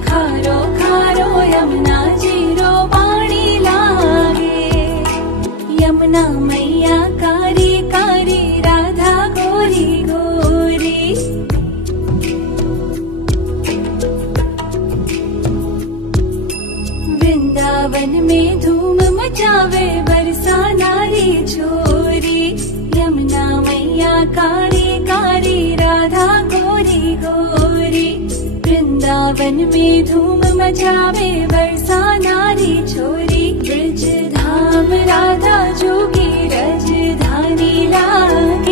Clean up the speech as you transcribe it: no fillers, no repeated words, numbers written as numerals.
खारो खारो यमुना जीरो पानी लागे। यमुना मैया कारी कारी राधा गोरी गोरी। वृंदावन में धूम मचावे बरसा नारी छोरी। यमुना मैया कारी कारी राधा गोरी गोरी। वृंदावन में धूम मचावे बरसा नारी छोरी। ब्रज धाम राधा जोगी रजधानी लागे।